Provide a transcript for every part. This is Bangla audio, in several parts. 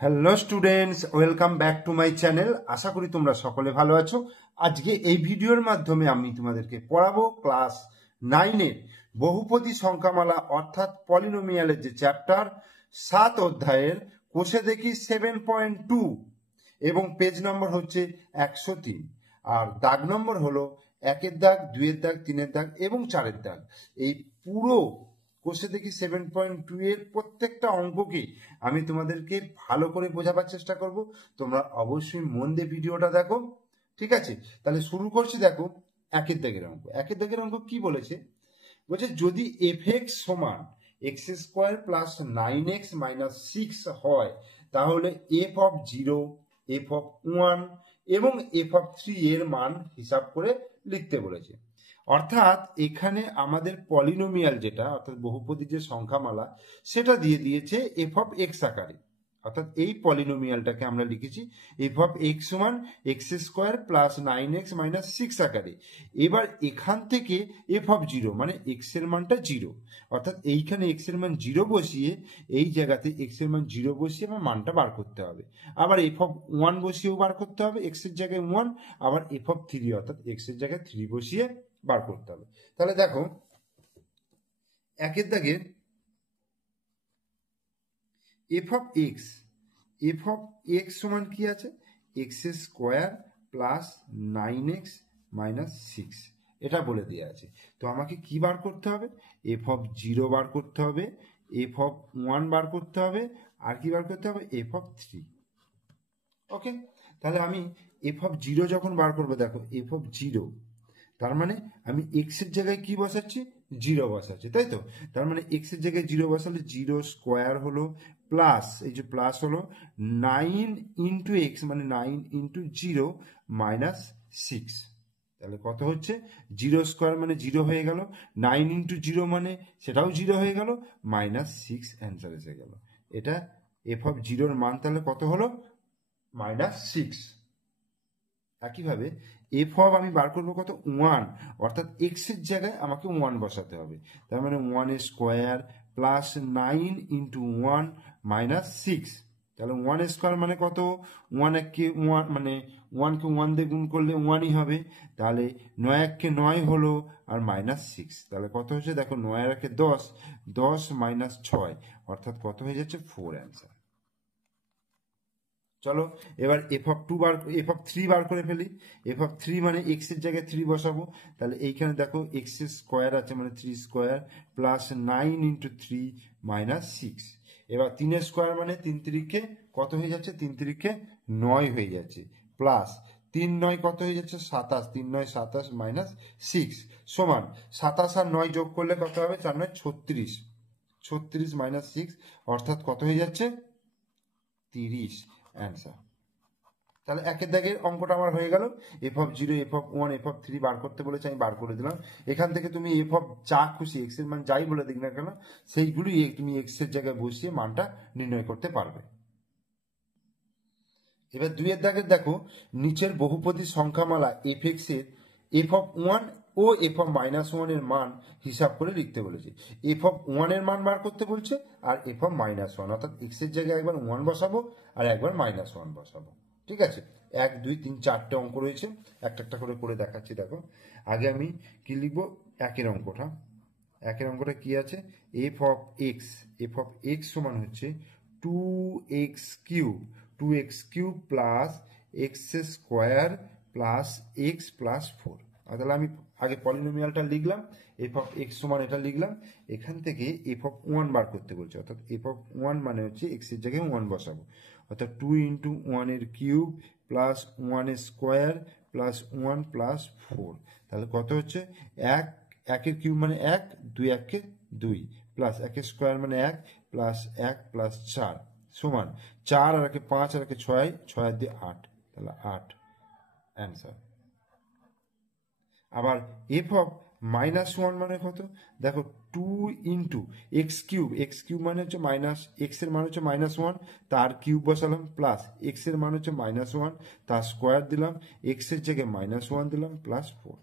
Hello students, welcome back to my channel. আশা করি তোমরা সকলে ভালো আছো। আজকে এই ভিডিওর মাধ্যমে আমি তোমাদেরকে পড়াবো ক্লাস 9-এর বহুপদী সংখ্যামালা অর্থাৎ পলিনোমিয়ালের যে চ্যাপ্টার 7 অধ্যায়ের কোষে দেখি 7.2 এবং পেজ নম্বর হচ্ছে 103 আর দাগ নম্বর হলো 1-এর দাগ, 2-এর দাগ, 3-এর দাগ এবং 4-এর দাগ। এই পুরো কোষে দেখি 7.2 এর প্রত্যেকটা অঙ্ককে আমি তোমাদেরকে ভালো করে বোঝাবার চেষ্টা করব। তোমরা অবশ্যই মন দিয়ে ভিডিওটা দেখো, ঠিক আছে? তাহলে শুরু করছি। দেখো 1-এর দাগের অঙ্ক। 1-এর দাগের অঙ্ক কি বলেছে? বলছে যদি f(x) সমান x² প্লাস 9x মাইনাস 6 হয় তাহলে f(0), f(1) এবং f(3) এর মান হিসাব করে লিখতে বলেছে। অর্থাৎ এখানে আমাদের পলিনোমিয়াল যেটা অর্থাৎ বহুপদী যে সংখ্যামালা সেটা দিয়ে দিয়েছে f(x) আকারে। অর্থাৎ এই পলিনোমিয়ালটাকে আমরা লিখেছি f(x) সমান x² প্লাস 9x মাইনাস 6 আকারে। এবার এখান থেকে f(0) মানে x এর মানটা 0, অর্থাৎ এইখানে x এর মান 0 বসিয়ে এই জায়গাতে x এর মান 0 বসিয়ে আমার মানটা বার করতে হবে। আবার f(1) বসিয়েও বার করতে হবে, x এর জায়গায় 1। আবার f(3) অর্থাৎ x এর জায়গায় 3 বসিয়ে বার করতে হবে। তাহলে দেখো 1-এর দাগের f(x) সমান কি আছে? x² প্লাস 9x মাইনাস 6 এটা বলে দেওয়া আছে। তো আমাকে কি বার করতে হবে? f(0) বার করতে হবে, f(1) বার করতে হবে, আর কি বার করতে হবে? f(3). ওকে, তাহলে আমি f(0) যখন বার করবো, দেখো f(0) তার মানে আমি x এর জায়গায় কি বসাচ্ছি? 0 বসাচ্ছি, তাই তো? তার মানে x এর জায়গায় 0 বসালে 0² হলো প্লাস, এই যে প্লাস হলো 9 ইন্টু x মানে 9 ইন্টু 0 মাইনাস 6। তাহলে কত হচ্ছে? 0² মানে 0 হয়ে গেল, 9 ইন্টু 0 মানে সেটাও 0 হয়ে গেল, মাইনাস 6 অ্যান্সার এসে গেল। এটা f(0)র মান তাহলে কত হলো? মাইনাস 6। একইভাবে f() আমি বার করবো কত? 1, অর্থাৎ x এর জায়গায় আমাকে 1 বসাতে হবে। তার মানে 1² প্লাস 9 ইন্টু 1 মাইনাস 6। তাহলে 1² মানে কত? 1 মানে 1কে 1 দিয়ে গুণ করলে 1ই হবে। তাহলে 9 9 হলো আর মাইনাস 6। তাহলে কত হচ্ছে? দেখো 9 10, 10 মাইনাস 6 অর্থাৎ কত হয়ে যাচ্ছে? 4 অ্যান্সার। চলো এবার f(3) বার করে ফেলি। f(3) মানে x এর জায়গায় 3 বসাবো। তাহলে এইখানে দেখো x² আছে মানে 3² প্লাস 9 ইন্টু 3 মাইনাস 6। এবার 3² মানে 3×3 কত হয়ে যাচ্ছে? 3×3 9 হয়ে যাচ্ছে, প্লাস 3 9 কত হয়ে যাচ্ছে? 27, 3 9 27 মাইনাস 6 সমান 27 আর 9 যোগ করলে কত হবে? 4 9 36, 36 মাইনাস 6 অর্থাৎ কত হয়ে যাচ্ছে? 30 অ্যান্সার। তাহলে 1-এর দাগের অঙ্কটা আমার হয়ে গেল। f(0), f(1), f(3) বার করতে বলেছে, আমি বার করে দিলাম। এখান থেকে তুমি যা খুশি x এর মান যাই বলে দিক না কেন সেইগুলি তুমি x এর জায়গায় বসিয়ে মানটা নির্ণয় করতে পারবে। এবার 2-এর দাগের দেখো নিচের বহুপদী সংখ্যামালা f(x) এর f(1) ও f(-1) এর মান হিসাব করে লিখতে বলেছে। f(1) এর মান বার করতে বলছে আর f(-1) অর্থাৎ x এর জায়গায় একবার 1 বসাবো আর একবার -1 বসাবো। ঠিক আছে, 1 2 3 4টে অঙ্ক রয়েছে, একটা একটা করে করে দেখাচ্ছি। দেখো আগে আমি কি লিখবো? 1-এর অঙ্কটা। 1-এর অঙ্কটা কি আছে? f(x) সমান হচ্ছে 2x³ plus x² plus x plus 4। তাহলে আমি আগে পলিনোমিয়ালটা লিখলাম, f(x) সমান এটা লিখলাম। এখান থেকে f(1) বার করতে বলছে, অর্থাৎ f(1) মানে হচ্ছে x এর জায়গায় 1 বসাবো, অর্থাৎ 2 ইন্টু 1³ প্লাস 1² প্লাস 1 প্লাস 4। তাহলে কত হচ্ছে? 1 মানে 1, 2 1 2 প্লাস 1² মানে 1 প্লাস 1 প্লাস 4 সমান 4 আর 5 আর 6, 6 দিয়ে 8, তাহলে 8 অ্যান্সার। আবার f(-1) মানে কত? দেখো 2 ইন্টু x³ মানে হচ্ছে মাইনাস, x এর মান হচ্ছে -1 তার কিউব বসালাম, প্লাস x এর মান হচ্ছে -1 তার স্কোয়ার দিলাম, x এর জায়গায় -1 দিলাম প্লাস 4।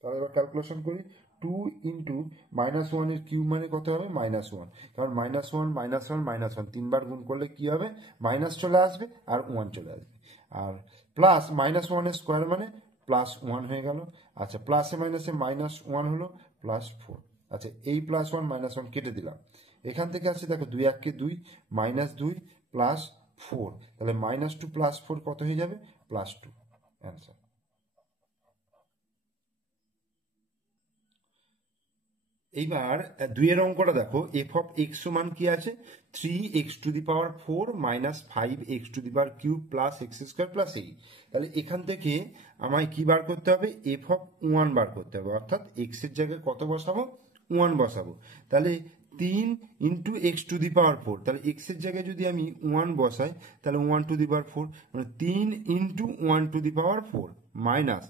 তাহলে এবার ক্যালকুলেশন করি। টু ইন্টু মাইনাস ওয়ানের কিউব মানে কত হবে মাইনাস ওয়ান, কারণ minus one minus one minus one তিনবার গুণ করলে কি হবে মাইনাস চলে আসবে আর ওয়ান চলে আসবে। আর প্লাস মাইনাস ওয়ানের স্কোয়ার মানে প্লাস ওয়ান হয়ে গেল। আচ্ছা প্লাসে মাইনাসে মাইনাস ওয়ান হলো প্লাস ফোর। আচ্ছা এই প্লাস ওয়ান মাইনাস ওয়ান কেটে দিলাম, এখান থেকে আসছে দেখো দুই এককে দুই, মাইনাস দুই প্লাস ফোর, তাহলে মাইনাস টু প্লাস ফোর কত হয়ে যাবে প্লাস টু, অ্যান্সার। এইবার দুইয়ের অঙ্কটা দেখো, এফ অফ এক্স সমান কি আছে three x to the power four minus five x to the power cube plus x square plus eight. তাহলে এখান থেকে আমায় কি বার করতে হবে এফ অফ ওয়ান বার করতে হবে, অর্থাৎ এক্স এর জায়গায় কত বসাবো ওয়ান বসাবো। তাহলে তিন into x to the power four, তাহলে এক্স এর জায়গায় যদি আমি ওয়ান বসাই তাহলে one to the power four, মানে তিন into one to the power four minus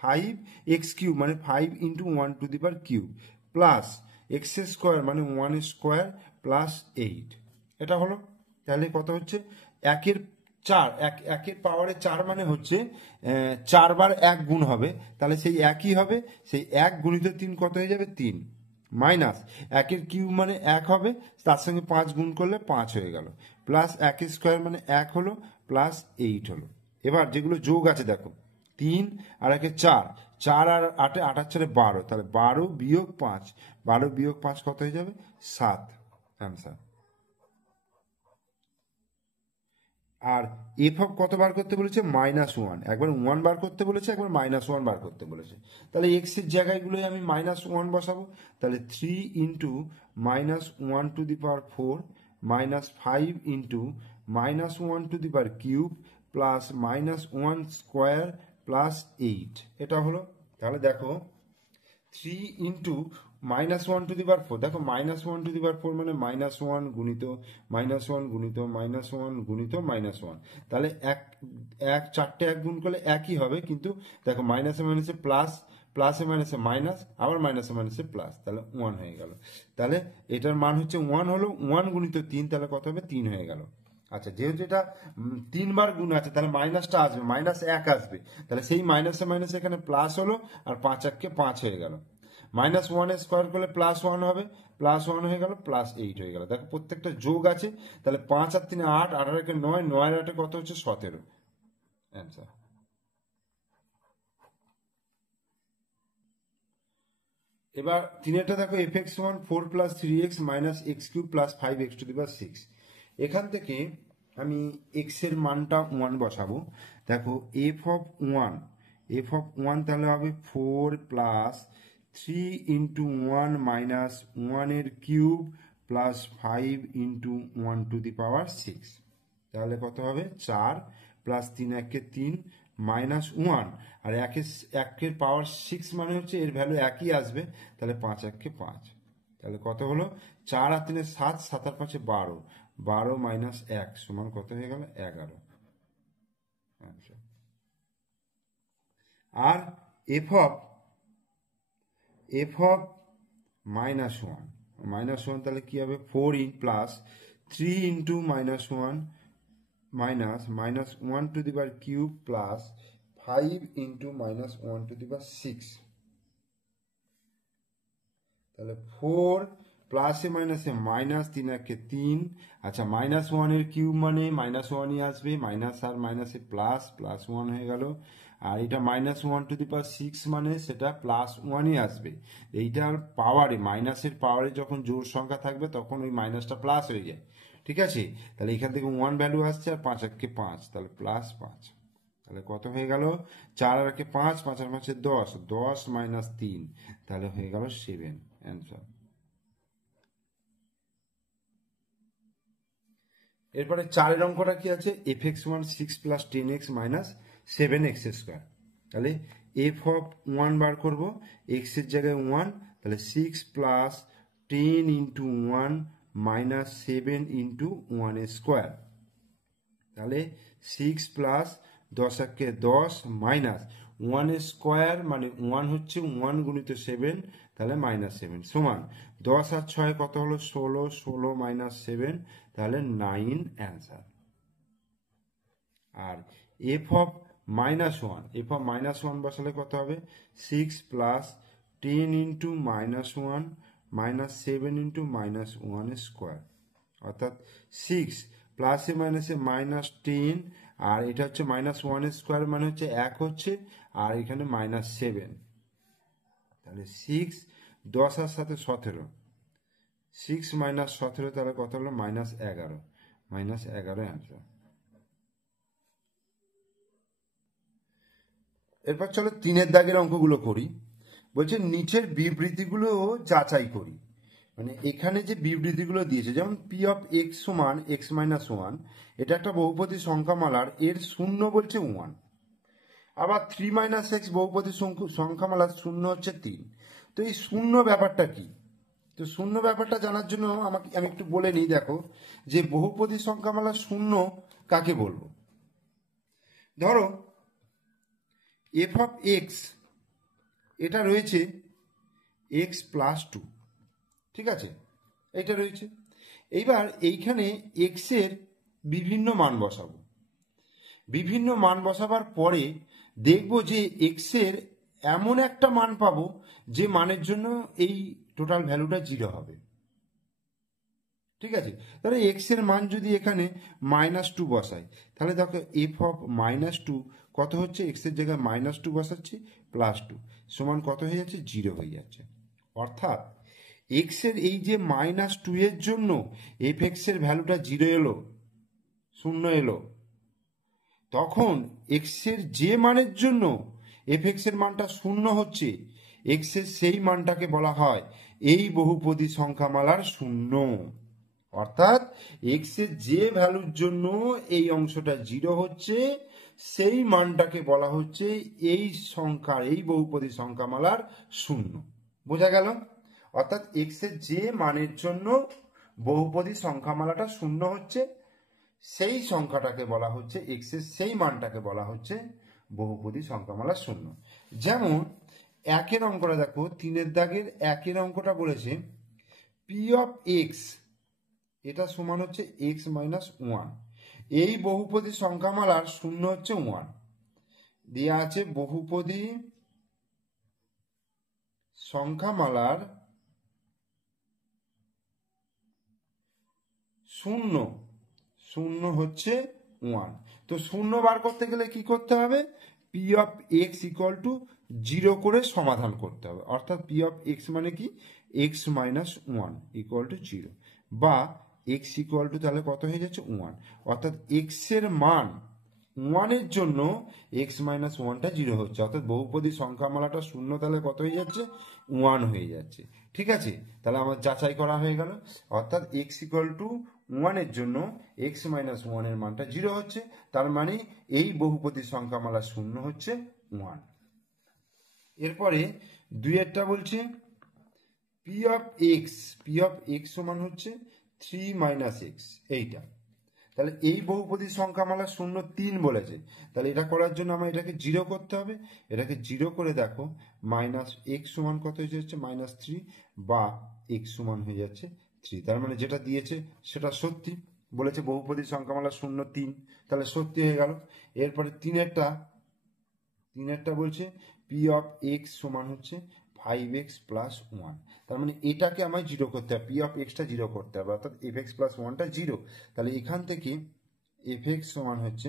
five x cube মানে five into one to the power cube plus x square মানে ওয়ান স্কোয়ার প্লাস এইট। এটা হলো, তাহলে কত হচ্ছে একের চার, একের পাওয়ারে চার মানে হচ্ছে চারবার এক গুণ হবে, তাহলে সেই একই হবে, সেই এক গুণিত তিন কত হয়ে যাবে তিন, মাইনাস একের কিউব মানে এক হবে, তার সঙ্গে পাঁচ গুণ করলে পাঁচ হয়ে গেল, প্লাস এক স্কোয়ার মানে এক হলো প্লাস এইট হলো। এবার যেগুলো যোগ আছে দেখো তিন আর একে চার, চার আর আটে আটার চারে বারো, তাহলে বারো বিয়োগ পাঁচ, বারো বিয়োগ পাঁচ কত হয়ে যাবে সাত, অ্যান্সার। আর এফ অফ কত বার করতে বলেছে মাইনাস ওয়ান, একবার ওয়ান বার করতে বলেছে একবার মাইনাস ওয়ান বার করতে বলেছে, তাহলে এক্স এর জায়গাগুলোই আমি মাইনাস ওয়ান বসাবো, তাহলে three into minus one to the power four minus five into minus one to the power cube plus minus one square plus eight. এটা হলো, তাহলে দেখো three into minus one to the power four, দেখো minus one to the power four মানে মাইনাস ওয়ান গুণিত মাইনাস ওয়ান গুণিত মাইনাস ওয়ান গুণিত মাইনাস ওয়ান, তাহলে এক এক চারটে এক গুণ করলে একই হবে, কিন্তু দেখো মাইনাসে মাইনাসে প্লাস, প্লাসে মাইনাসে মাইনাস, আবার মাইনাসে মাইনাসে প্লাস, তাহলে ওয়ান হয়ে গেল। তাহলে এটার মান হচ্ছে ওয়ান হলো ওয়ান গুণিত তিন, তাহলে কত হবে তিন হয়ে গেল। আচ্ছা যেহেতু এটা তিনবার গুণ আছে তাহলে মাইনাসটা আসবে, মাইনাস এক আসবে, তাহলে সেই মাইনাসে মাইনাসে এখানে প্লাস হলো আর পাঁচ এককে পাঁচ হয়ে গেল, মাইনাস ওয়ানের স্কোয়ার করলে প্লাস ওয়ান হবে, প্লাস ওয়ান হয়ে গেল প্লাস এইট হয়ে গেল। দেখো প্রত্যেকটা যোগ আছে, তাহলে পাঁচ আর তিনে আট, আট আর একে নয়, নয় আর আটে কত হচ্ছে সতেরো, অ্যান্সার। এবার তিনেরটা দেখো f x one four plus three x minus x cube plus five x to the power six. এখান থেকে আমি এক্স এর মানটা ওয়ান বসাবো, দেখো f of one, f of one তাহলে হবে four plus three into one minus ওয়ানের cube plus five into one to the power six, তাহলে কত হবে চার প্লাস তিন একে তিন মাইনাস ওয়ান, আর একের পাওয়ার সিক্স মানে হচ্ছে এর ভ্যালু একই আসবে, তাহলে পাঁচ একে পাঁচ, তাহলে কত হলো চার আর তিনে সাত, সাত আর পাঁচে বারো, বারো মাইনাস এক সমান কত হয়ে গেল এগারো। আর F of minus one, minus one তাহলে কি হবে four plus three into minus one minus minus one to the power cube plus five into minus one to the power six, তাহলে ফোর প্লাসে মাইনাসে মাইনাস তিন একে তিন, আচ্ছা মাইনাস ওয়ানের কিউব মানে মাইনাস ওয়ানই আসবে, মাইনাস আর মাইনাসে প্লাস, প্লাস ওয়ান হয়ে গেল, আর এটা minus one to the power six মানে সেটা প্লাস ওয়ানই আসবে, এইটার পাওয়ারে মাইনাসের পাওয়ারে যখন জোড় সংখ্যা থাকবে তখন ওই মাইনাসটা প্লাস হয়ে যায়, ঠিক আছে। তাহলে এখান থেকে ওয়ান ভ্যালু আসছে আর পাঁচ একে পাঁচ, তাহলে প্লাস পাঁচ, তাহলে কত হয়ে গেল চার আর একে পাঁচ, পাঁচ আর পাঁচে দশ, দশ মাইনাস তিন, তাহলে হয়ে গেল সেভেন, অ্যান্সার। এরপরে চারের অঙ্কটা কি আছে F x one six plus ten X minus seven X square, তাহলে এফ অফ ওয়ান বার করবো, এক্স এর জায়গায় ওয়ান, তাহলে six plus ten into one minus seven into one square, তাহলে সিক্স প্লাস দশ একে দশ মাইনাস ওয়ান স্কোয়ার মানে ওয়ান হচ্ছে ওয়ান গুণিত সেভেন, তাহলে মাইনাস সেভেন সমান দশ আর ছয় কত হলো ষোলো, ষোলো মাইনাস সেভেন, তাহলে নাইন, অ্যান্সার। আর F of minus one, f of minus one বসালে কত হবে six plus 10 into -1 -7 into -1 square, অর্থাৎ 6 প্লাসে মাইনাসে -10, আর এটা হচ্ছে -1 স্কোয়ার মানে হচ্ছে 1 হচ্ছে, আর এখানে -7, তাহলে 6 10 আর সাথে 17, 6 - 17 তাহলে কত হলো -11, -11 অ্যান্সার। এরপর চলো 3-এর দাগের অঙ্কগুলো করি। বলছে নিচের বিবৃতিগুলো যাচাই করি। মানে এখানে যে বিবৃতিগুলো দিয়েছে, যেমন পি অফ এক্স সমান এক্স মাইনাস ওয়ান, এটা একটা বহুপদী সংখ্যামালার, এর শূন্য বলছে 1। আবার 3 - x বহুপদী সংখ্যামালার শূন্য হচ্ছে 3। তো এই শূন্য ব্যাপারটা কি? তো শূন্য ব্যাপারটা জানার জন্য আমি একটু বলে নিই। দেখো যে বহুপদী সংখ্যামালার শূন্য কাকে বলবো। ধরো এফ অফ এক্স, এটা রয়েছে এক্স প্লাস 2, ঠিক আছে, এটা রয়েছে। এইবার এইখানে এক্স এর বিভিন্ন মান বসাবো। বিভিন্ন মান বসাবার পরে দেখব যে এক্স এর এমন একটা মান পাবো যে মানের জন্য এই টোটাল ভ্যালুটা 0 হবে, ঠিক আছে। তাহলে এক্স এর মান যদি এখানে -2 বসাই, তাহলে দেখো এফ অফ -2 কত হচ্ছে, এক্স এর জায়গায় -2 বসাচ্ছি, +2 সমান কত হয়ে যাচ্ছে, 0 হয়ে যাচ্ছে। অর্থাৎ এক্স এর এই যে -2 এর জন্য এফ এক্স এর ভ্যালুটা 0 এলো, 0 এলো, তখন এক্স এর যে মানের জন্য এফ এক্স এর মানটা 0 হচ্ছে, এক্স এর সেই মানটাকে বলা হয় এই বহুপদী সংখ্যামালার 0। অর্থাৎ এক্স এর যে ভ্যালুর জন্য এই অংশটা 0 হচ্ছে, সেই মানটাকে বলা হচ্ছে এই সংখ্যার, এই বহুপদী সংখ্যামালার 0। বোঝা গেল? অর্থাৎ এক্স এর যে মানের জন্য বহুপদী সংখ্যামালাটা 0 হচ্ছে, সেই সংখ্যাটাকে বলা হচ্ছে, এক্স এর সেই মানটাকে বলা হচ্ছে বহুপদী সংখ্যামালা 0। যেমন 1-এর অঙ্কটা দেখো, 3-এর দাগের 1-এর অঙ্কটা বলেছে পি অফ এক্স, এটা সমান হচ্ছে এক্স মাইনাস 1। এই বহুপদী সংখ্যামালার 0 হচ্ছে 1, দেওয়া আছে বহুপদী সংখ্যামালার 0 হচ্ছে 1। তো 0 বার করতে গেলে কি করতে হবে, P of x equal to 0 করে সমাধান করতে হবে। অর্থাৎ পি অফ এক্স মানে কি, এক্স মাইনাস 1 ইকুয়াল টু 0, বা এক্স ইকুয়াল টু তাহলে কত হয়ে যাচ্ছে, 1। অর্থাৎ এক্স এর মান 1 এর জন্য এক্স মাইনাস 1টা 0 হচ্ছে, অর্থাৎ বহুপদী সংখ্যামালাটা 0 তাহলে কত হয়ে যাচ্ছে, 1 হয়ে যাচ্ছে। ঠিক আছে, তাহলে আমার যাচাই করা হয়ে গেল। অর্থাৎ এক্স ইকুয়াল টু 1 এর জন্য এক্স মাইনাস 1 এর মানটা 0 হচ্ছে, তার মানে এই বহুপদী সংখ্যামালা 0 হচ্ছে 1। এরপরে 2-এরটা বলছে পি অফ এক্স সমান হচ্ছে 3 - x, এইটা। তাহলে এই বহুপদী সংখ্যামালা 0 3 বলেছে, তাহলে এটা করার জন্য আমার এটাকে 0 করতে হবে। এটাকে 0 করে দেখো, -x সমান কত হয়ে যাচ্ছে, -3, বা x সমান হয়ে যাচ্ছে 3। তার মানে যেটা দিয়েছে সেটা সত্যি, বলেছে বহুপদী সংখ্যামালা 0 3, তাহলে সত্যি হয়ে গেল। এরপরে 3-এরটা বলছে পি অফ এক্স সমান হচ্ছে 5x + 1। তার মানে এটাকে আমায় 0 করতে হবে, পি অফ এক্সটা 0 করতে হবে, অর্থাৎ এফ এক্স প্লাস 1টা 0। তাহলে এখান থেকে এফ এক্স সমান হচ্ছে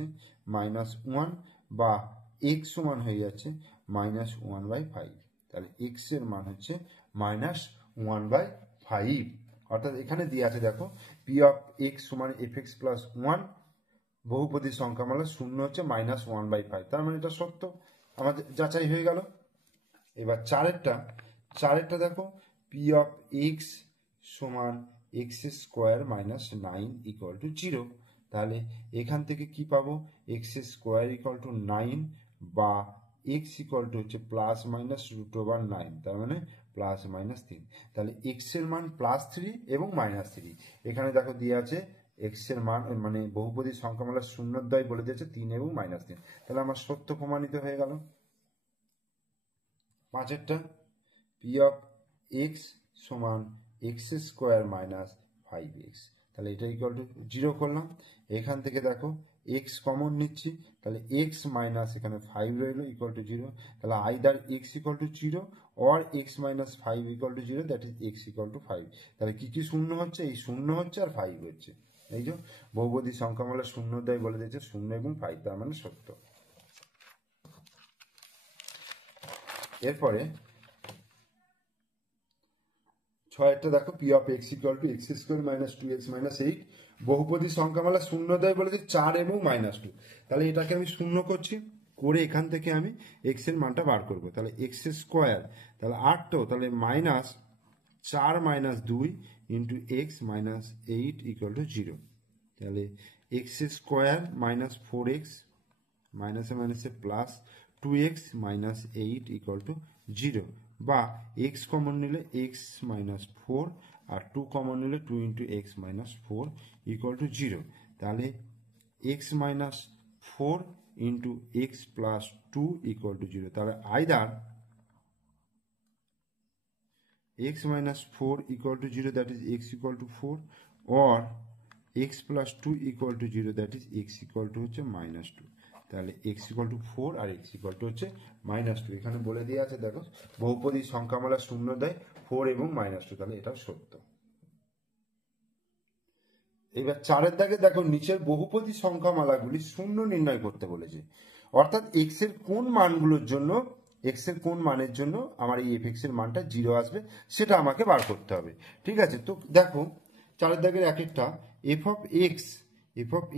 -1, বা এক্স সমান হয়ে যাচ্ছে -1/5। তাহলে এক্স এর মান হচ্ছে -1/5। অর্থাৎ এখানে দিয়ে আছে দেখো, পি অফ এক্স সমান এফ এক্স প্লাস 1, বহুপদী সংখ্যামালা 0 হচ্ছে -1/5। তার মানে এটা সত্য, আমাদের যাচাই হয়ে গেল। এবার 4-এরটা দেখো, পি অফ এক্স সমান x square minus 9 equal to 0। তাহলে এখান থেকে কি পাবো, এক্স স্কোয়ার ইকুয়াল টু 9, বা এক্স ইকুয়াল টু হচ্ছে +- √9, তার মানে +-3। তাহলে এক্স এর মান +3 এবং -3। এখানে দেখো দিয়ে আছে এক্স এর মান, মানে বহুপদী সংখ্যামালা 0 বলে দিয়েছে 3 এবং -3। তাহলে আমার সত্য প্রমাণিত হয়ে গেল। 5-এরটা পি অফ এক্স সমান এক্স স্কোয়ার মাইনাস 5x। তাহলে এটা ইকুয়াল টু 0 করলাম। এখান থেকে দেখো এক্স কমন নিচ্ছি, তাহলে এক্স মাইনাস এখানে 5 রইল ইকুয়াল টু 0। তাহলে either x equal to 0 or x minus 5 equal to 0, that is x equal to 5। তাহলে কি কি শূন্য হচ্ছে? এই শূন্য হচ্ছে আর 5 হচ্ছে। এই যে বহুপদী সংখ্যামালা শূন্য দেয় বলে দিয়েছে, 0 এবং 5, তার মানে সত্য। এরপরে 6 দেখো P of x equal to x square minus 2x minus 8। বহুপদী সংখ্যামালা শূন্য দেয় বলেছে 4 এবং -2। তাহলে এটাকে আমি শূন্য করছি, করে এখান থেকে আমি এক্স এর মানটা বার করব। তাহলে এক্স স্কোয়ার, তাহলে 8 তো, তাহলে -4 - 2 into x minus 8 equal to 0। তাহলে এক্স স্কোয়ার মাইনাস 4x মাইনাসে মাইনাসে plus 2x minus 8 equal to 0, বা x কমন নিলে x মাইনাস 4 আর 2 কমন নিলে 2 into x minus 4 equal to 0। তাহলে x minus 4 into x plus 2 equal to 0। তাহলে either x minus 4 equal to 0, that is x equal to 4, or x plus 2 equal to 0, that is x equal to হচ্ছে -2। তাহলে x equal to 4 R x equal to হচ্ছে -2। এখানে বলে দিয়ে আছে দেখো বহুপদী সংখ্যামালা শূন্য দেয় 4 এবং -2, তাহলে এটা সত্য। এবার 4 দাগে দেখো নিচের বহুপদী সংখ্যামালাগুলি শূন্য নির্ণয় করতে বলেছে, অর্থাৎ x এর কোন মানগুলোর জন্য এক্স এর কোন মানের জন্য আমার এই এফ এক্স এর মানটা 0 আসবে সেটা আমাকে বার করতে হবে। ঠিক আছে, তো দেখো 4 দাগের এক একটা এফ অফ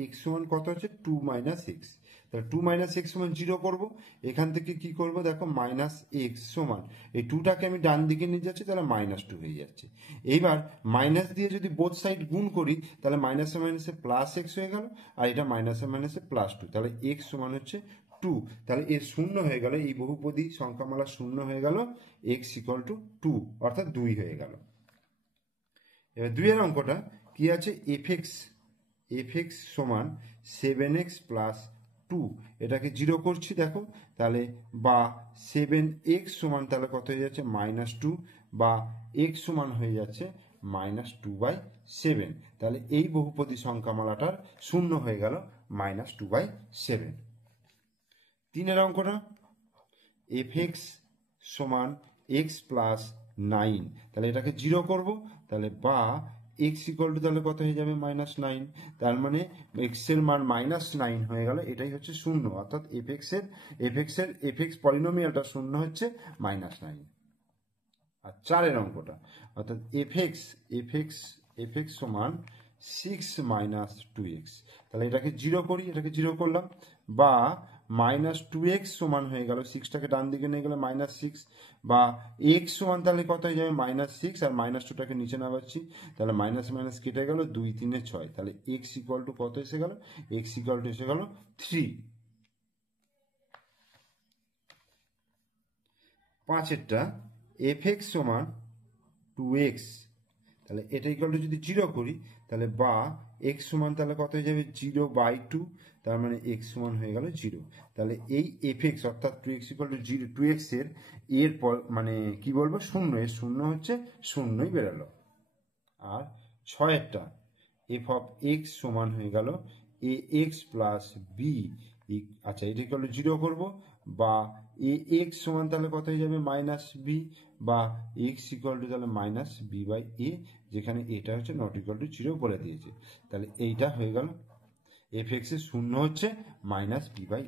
এক্স সমান কত হচ্ছে 2 - x। তাহলে 2 - x সমান 0 করব। এখান থেকে কি করব দেখো -x সমান এই 2টাকে আমি ডান দিকে নিয়ে যাচ্ছি, তাহলে -2 হয়ে যাচ্ছে। এইবার মাইনাস দিয়ে যদি বোথ সাইড গুণ করি তাহলে মাইনাসে মাইনাসে প্লাস এক্স হয়ে গেল, আর এটা মাইনাসে মাইনাসে +2, তাহলে x সমান হচ্ছে 2। তাহলে এর শূন্য হয়ে গেল, এই বহুপদী সংখ্যামালা শূন্য হয়ে গেল, x ইকুয়াল টু 2, অর্থাৎ 2 হয়ে গেল। এবার 2 এর অঙ্কটা কি আছে? এফ এক্স সমান 7x প্লাস 2, এটাকে 0 করছি দেখো, তাহলে বা 7x সমান তাহলে কত হয়ে যাচ্ছে -2, বা x সমান হয়ে যাচ্ছে -2/7। তাহলে এই বহুপদী সংখ্যামালাটার শূন্য হয়ে গেল -2/7। 3 এর অঙ্কটা এফ এক্স সমান এক্স প্লাস 9, তাহলে এটাকে 0 করব, তাহলে বা এক্স ইকুয়াল টু তাহলে কত হয়ে যাবে -9, তার মানে এক্স এর মান -9 হয়ে গেল, এটাই হচ্ছে শূন্য, অর্থাৎ এফ এক্স পলিনোমিয়ালটা শূন্য হচ্ছে -9। আর 4 এর অঙ্কটা অর্থাৎ এফ এক্স সমান 6 - 2x, তাহলে এটাকে 0 করি, এটাকে 0 করলাম, বা -2x সমান হয়ে গেল, 6টাকে ডান দিকে নিয়ে গেলে -6, বা x সমান তাহলে কত হয়ে যাবে -6, আর -2টাকে নিচে নামাচ্ছি, তাহলে মাইনাস মাইনাস কেটে গেল, 2 3 6, তাহলে x ইকুয়াল টু কত এসে গেল? x ইকুয়াল টু এসে গেল 3। 5 এরটা এফ এক্স সমান 2x, তাহলে এটা ইকুয়াল টু যদি 0 করি তাহলে বা x সমান তাহলে কত হয়ে যাবে 0/2, তার মানে x সমান হয়ে গেল 0। তাহলে এই এফ এক্স অর্থাৎ 2x ইকুয়াল টু 0, 2x এর মানে কি বলবো শূন্য, এর শূন্য হচ্ছে শূন্যই বেরোলো। আর 6 এরটা এফ অফ এক্স সমান হয়ে গেল এ এক্স প্লাস বি, আচ্ছা এটা ইকুয়াল টু 0 করবো, বা এ এক্স সমান তাহলে কত হয়ে যাবে -b, বা এক্স ইকুয়াল টু তাহলে -b/a, যেখানে এটা হচ্ছে নট ইকুয়াল টু 0 বলে দিয়েছে। তাহলে এইটা হয়ে গেল এফ এক্স এর শূন্য হচ্ছে -b/a।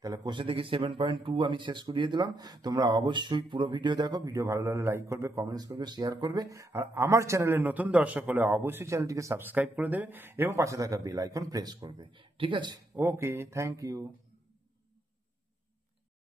তাহলে কোষে থেকে 7.2 আমি শেষ করিয়ে দিলাম। তোমরা অবশ্যই পুরো ভিডিও দেখো, ভিডিও ভালো লাগলে লাইক করবে, কমেন্টস করবে, শেয়ার করবে, আর আমার চ্যানেলের নতুন দর্শক হলে অবশ্যই চ্যানেলটিকে সাবস্ক্রাইব করে দেবে এবং পাশে থাকা বেল আইকন প্রেস করবে। ঠিক আছে, ওকে, থ্যাংক ইউ।